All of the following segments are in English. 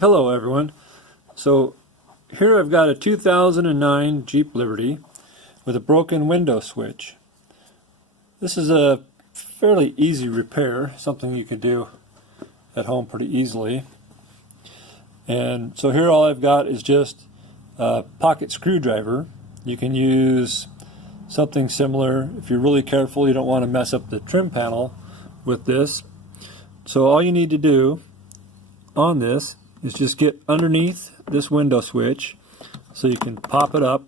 Hello everyone. So here I've got a 2009 Jeep Liberty with a broken window switch. This is a fairly easy repair, something you can do at home pretty easily. And so here all I've got is just a pocket screwdriver. You can use something similar. If you're really careful, you don't want to mess up the trim panel with this. So all you need to do on this is just get underneath this window switch so you can pop it up,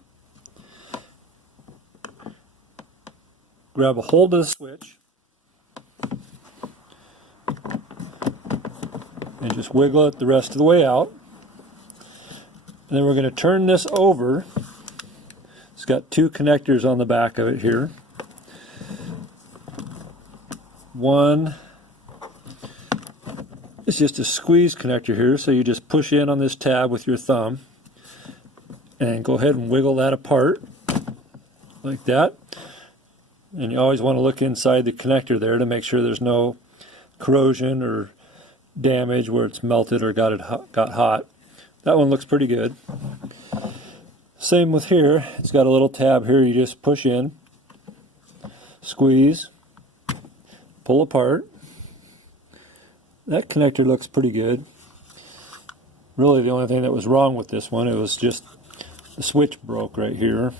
grab a hold of the switch, and just wiggle it the rest of the way out. And then we're going to turn this over. It's got two connectors on the back of it here. One is just a squeeze connector here, so you just push in on this tab with your thumb and go ahead and wiggle that apart like that. And you always want to look inside the connector there to make sure there's no corrosion or damage where it's melted or got hot. That one looks pretty good. Same with here. It's got a little tab here. You just push in, squeeze, pull apart. That connector looks pretty good. Really the only thing that was wrong with this one, it was just the switch broke right here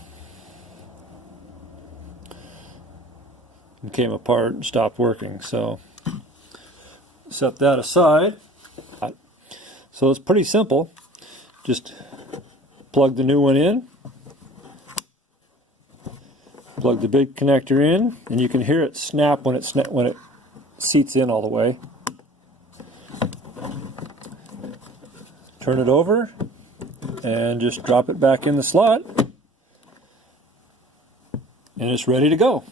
and came apart and stopped working. So set that aside. So it's pretty simple. Just plug the new one in, plug the big connector in, and you can hear it snap when it seats in all the way. Turn it over and just drop it back in the slot, and it's ready to go.